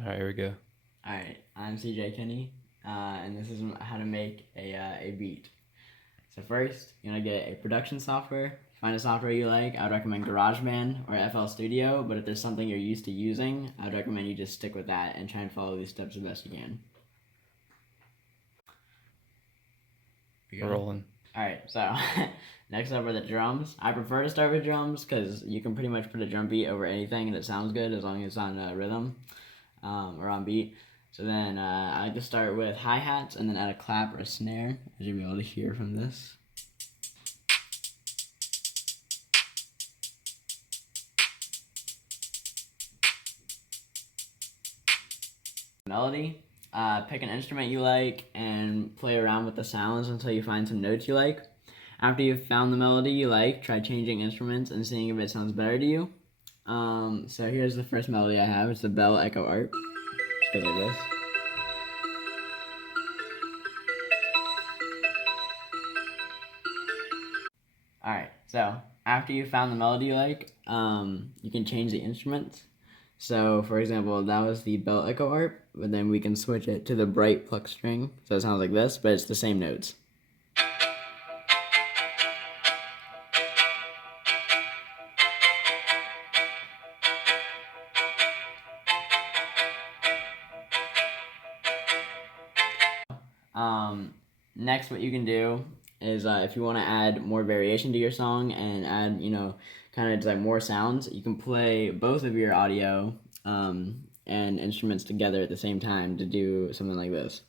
All right, here we go. Alright, I'm CJ Kenny, and this is how to make a beat. So first, you're gonna get a production software. Find a software you like. I would recommend GarageBand or FL Studio, but if there's something you're used to using, I would recommend you just stick with that and try and follow these steps the best you can. We're rolling. Alright, so next up are the drums. I prefer to start with drums because you can pretty much put a drum beat over anything and it sounds good as long as it's on rhythm or on beat. So then I like to start with hi-hats and then add a clap or a snare, as you'll be able to hear from this. Melody. Pick an instrument you like and play around with the sounds until you find some notes you like. After you've found the melody you like, try changing instruments and seeing if it sounds better to you. So here's the first melody I have. It's the Bell Echo Art. It goes like this. Alright, so after you found the melody you like, you can change the instruments. So, for example, that was the Bell Echo Art, but then we can switch it to the Bright Pluck String. So it sounds like this, but it's the same notes. Next, what you can do is if you want to add more variation to your song and add, kind of like more sounds, you can play both of your audio and instruments together at the same time to do something like this.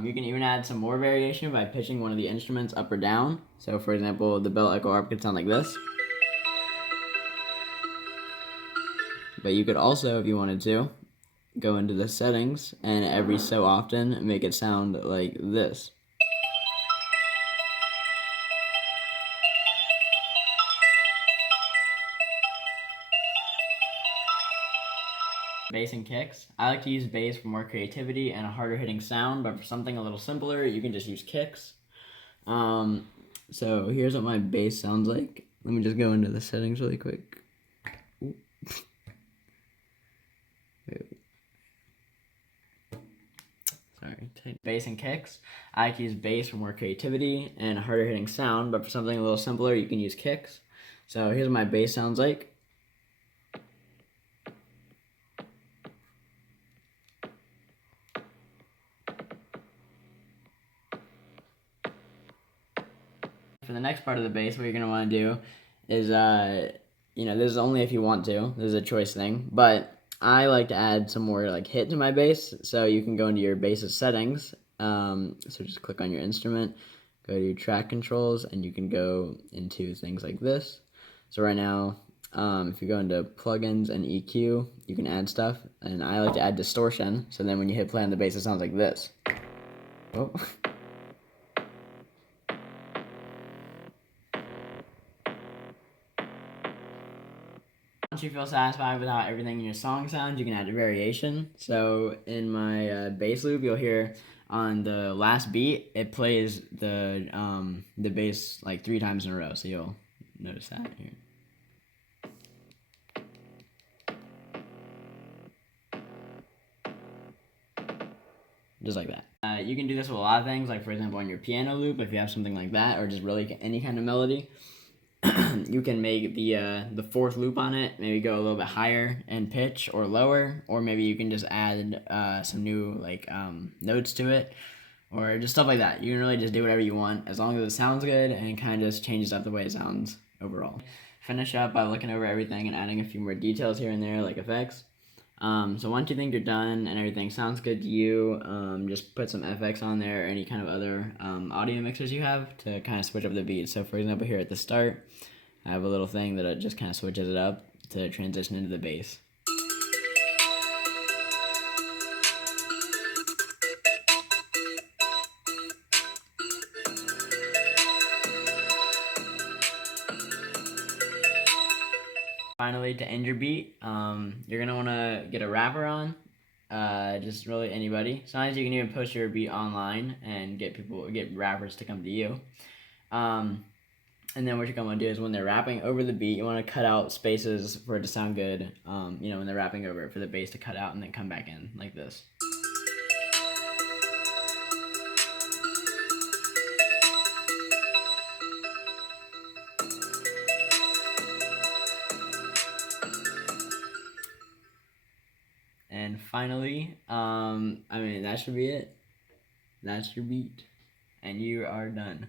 You can even add some more variation by pitching one of the instruments up or down. So, for example, the Bell Echo Harp could sound like this. But you could also, if you wanted to, go into the settings and every so often make it sound like this. Bass and kicks. I like to use bass for more creativity and a harder hitting sound, but for something a little simpler, you can just use kicks. So here's what my bass sounds like. Let me just go into the settings really quick. Sorry. Bass and kicks. I like to use bass for more creativity and a harder hitting sound, but for something a little simpler, you can use kicks. So here's what my bass sounds like. For the next part of the bass, what you're going to want to do is, this is only if you want to. This is a choice thing. But I like to add some more like hit to my bass. So you can go into your bass's settings. So just click on your instrument, go to track controls, and you can go into things like this. So right now, if you go into plugins and EQ, you can add stuff. And I like to add distortion. So then when you hit play on the bass, it sounds like this. Oh. Once you feel satisfied with how everything in your song sounds, you can add a variation. So in my bass loop, you'll hear on the last beat, it plays the bass like 3 times in a row. So you'll notice that here. Just like that. You can do this with a lot of things, like for example on your piano loop, if you have something like that, or just really any kind of melody. You can make the fourth loop on it, maybe go a little bit higher in pitch or lower, or maybe you can just add some new like notes to it, or just stuff like that. You can really just do whatever you want as long as it sounds good and it kind of just changes up the way it sounds overall. Finish up by looking over everything and adding a few more details here and there, like effects. So once you think you're done and everything sounds good to you, just put some FX on there or any kind of other audio mixers you have to kind of switch up the beat. So for example, here at the start, I have a little thing that just kind of switches it up to transition into the bass. Finally, to end your beat, you're gonna want to get a wrapper on, just really anybody. Sometimes you can even post your beat online and get rappers to come to you. And then what you're gonna do is when they're rapping over the beat, you want to cut out spaces for it to sound good. When they're rapping over it, for the bass to cut out and then come back in like this. And finally, that should be it. That's your beat, and you are done.